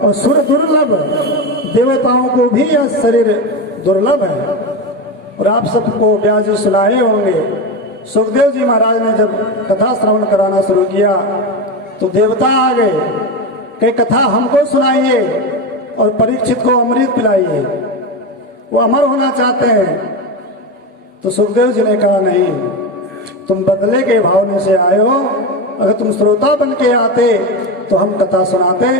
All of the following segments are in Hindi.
और सुर दुर्लभ, देवताओं को भी यह शरीर दुर्लभ है। और आप सबको व्यास जी सुनाए होंगे, सुखदेव जी महाराज ने जब कथा श्रवण कराना शुरू किया तो देवता आ गए कि कथा हमको सुनाइए और परीक्षित को अमृत पिलाइए, वो अमर होना चाहते हैं। तो सुखदेव जी ने कहा नहीं, तुम बदले के भावने से आए हो, अगर तुम श्रोता बन के आते तो हम कथा सुनाते,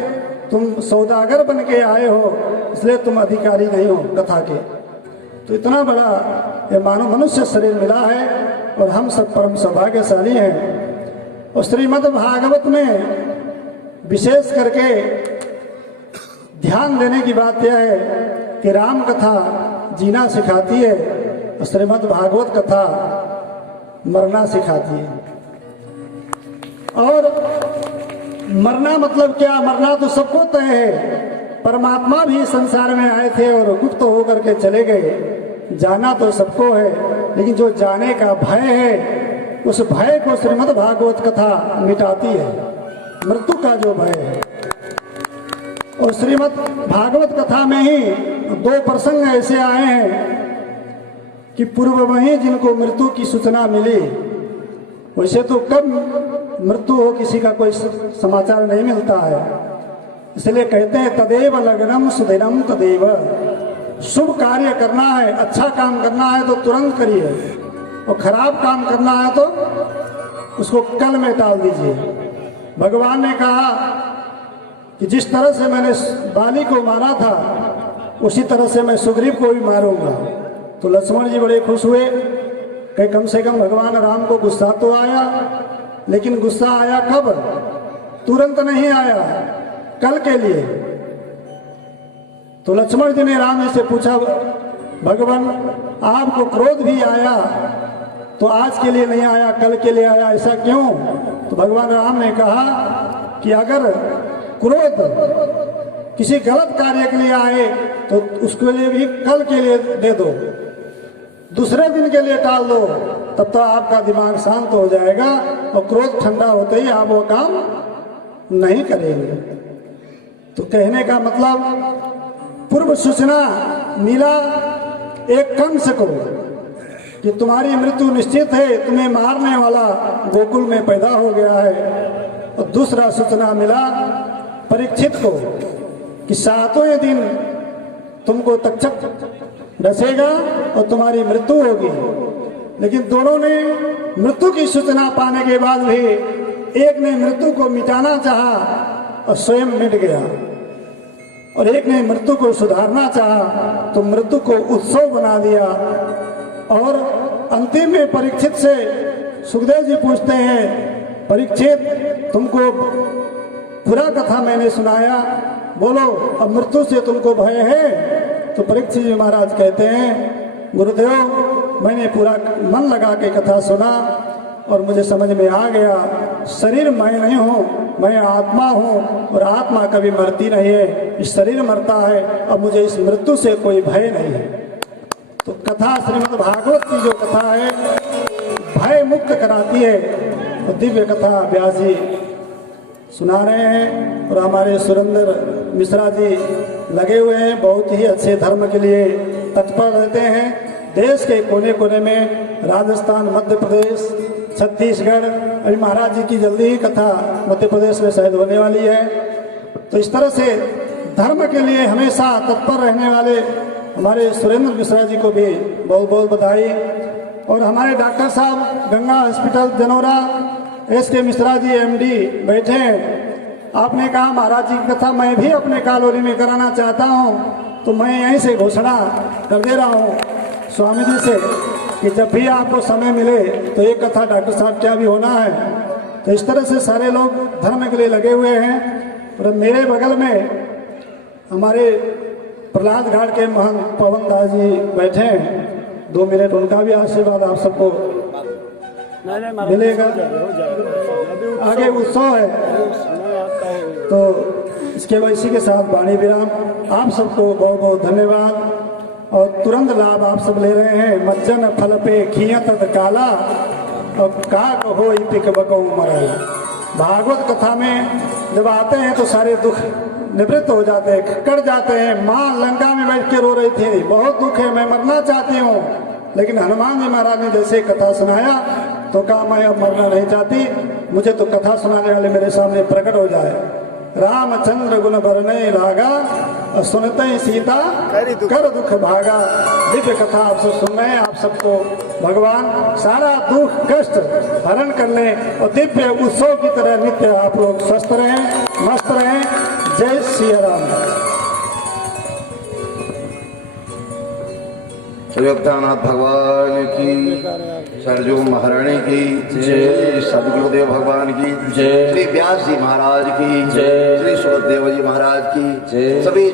तुम सौदागर बन के आए हो इसलिए तुम अधिकारी नहीं हो कथा के। तो इतना बड़ा ये मानव मनुष्य शरीर मिला है और हम सब परम सौभाग्यशाली हैं। और श्रीमद् भागवत में विशेष करके ध्यान देने की बात यह है कि राम कथा जीना सिखाती है और श्रीमद् भागवत कथा मरना सिखाती है। और मरना मतलब क्या? मरना तो सबको तय है। परमात्मा भी संसार में आए थे और गुप्त होकर के चले गए। जाना तो सबको है, लेकिन जो जाने का भय है उस भय को श्रीमद् भागवत कथा मिटाती है, मृत्यु का जो भय है। और श्रीमद् भागवत कथा में ही दो प्रसंग ऐसे आए हैं कि पूर्व में ही जिनको मृत्यु की सूचना मिली, वैसे तो कब मृत्यु हो किसी का कोई समाचार नहीं मिलता है। इसलिए कहते हैं तदेव लग्नम सुदिनम तदेव। शुभ कार्य करना है, अच्छा काम करना है तो तुरंत करिए, और खराब काम करना है तो उसको कल में टाल दीजिए। भगवान ने कहा कि जिस तरह से मैंने बाली को मारा था उसी तरह से मैं सुग्रीव को भी मारूंगा। तो लक्ष्मण जी बड़े खुश हुए कि कम से कम भगवान राम को गुस्सा तो आया, लेकिन गुस्सा आया कब? तुरंत नहीं आया, कल के लिए। तो लक्ष्मण जी ने राम जी से पूछा, भगवान आपको क्रोध भी आया तो आज के लिए नहीं आया, कल के लिए आया, ऐसा क्यों? तो भगवान राम ने कहा कि अगर क्रोध किसी गलत कार्य के लिए आए तो उसके लिए भी कल के लिए दे दो, दूसरे दिन के लिए टाल दो, तब तो आपका दिमाग शांत हो जाएगा और क्रोध ठंडा होते ही आप वो काम नहीं करेंगे। तो कहने का मतलब पूर्व सूचना मिला एक कंस को कि तुम्हारी मृत्यु निश्चित है, तुम्हें मारने वाला गोकुल में पैदा हो गया है। और दूसरा सूचना मिला परीक्षित को कि 7वें दिन तुमको तक्षक डसेगा और तुम्हारी मृत्यु होगी। लेकिन दोनों ने मृत्यु की सूचना पाने के बाद भी एक ने मृत्यु को मिटाना चाहा और स्वयं मिट गया, और एक ने मृत्यु को सुधारना चाहा तो मृत्यु को उत्सव बना दिया। और अंतिम में परीक्षित से सुखदेव जी पूछते हैं, परीक्षित तुमको पूरा कथा मैंने सुनाया, बोलो अब मृत्यु से तुमको भय है? तो परीक्षित जी महाराज कहते हैं, गुरुदेव मैंने पूरा मन लगा के कथा सुना और मुझे समझ में आ गया, शरीर मैं नहीं हूँ, मैं आत्मा हूँ और आत्मा कभी मरती नहीं है, इस शरीर मरता है, अब मुझे इस मृत्यु से कोई भय नहीं है। तो कथा श्रीमद् भागवत की जो कथा है भय मुक्त कराती है। तो दिव्य कथा व्यास जी सुना रहे हैं और हमारे सुरेंद्र मिश्रा जी लगे हुए हैं, बहुत ही अच्छे धर्म के लिए तत्पर रहते हैं। देश के कोने कोने में, राजस्थान, मध्य प्रदेश, छत्तीसगढ़, अभी महाराज जी की जल्दी ही कथा मध्य प्रदेश में शायद होने वाली है। तो इस तरह से धर्म के लिए हमेशा तत्पर रहने वाले हमारे सुरेंद्र मिश्रा जी को भी बहुत बहुत बधाई। और हमारे डॉक्टर साहब Ganga hospital Janaura SK. Mishra ji MD बैठे हैं। आपने कहा महाराज जी की कथा मैं भी अपने कॉलोनी में कराना चाहता हूँ, तो मैं यहीं से घोषणा कर दे रहा हूँ स्वामी जी से कि जब भी आपको समय मिले तो एक कथा डॉक्टर साहब क्या भी होना है। तो इस तरह से सारे लोग धर्म के लिए लगे हुए हैं। और मेरे बगल में हमारे प्रहलाद घाट के महंत पवन दास जी बैठे हैं, 2 मिनट उनका भी आशीर्वाद आप सबको मिलेगा। आगे उत्सव है तो इसके बाद इसी के साथ वाणी विराम। आप सबको बहुत बहुत धन्यवाद और तुरंत लाभ आप सब ले रहे हैं। मज्जन फल पे खियत काला और काक हो पिक बकऊ मराला। भागवत कथा में जब आते हैं तो सारे दुख निवृत्त हो जाते हैं, कट जाते हैं। माँ लंका में बैठ के रो रही थी, बहुत दुख है, मैं मरना चाहती हूँ, लेकिन हनुमान जी महाराज ने जैसे कथा सुनाया तो कहा मैं अब मरना नहीं चाहती, मुझे तो कथा सुनाने वाले मेरे सामने प्रकट हो जाए। रामचंद्र गुण बरने लागा और सुनते ही सीता कर दुख भागा। दिव्य कथा आप सब सुन रहे हैं, आप सबको भगवान सारा दुख कष्ट हरण कर ले और दिव्य उत्सव की तरह नित्य आप लोग स्वस्थ रहें, मस्त रहें। जय श्री राम। योगदानाथ भगवान की, सरजू महारानी की जय, सदगुरुदेव भगवान की जय, श्री व्यास जी महाराज की जय, श्री सुखदेव जी महाराज की जय, सभी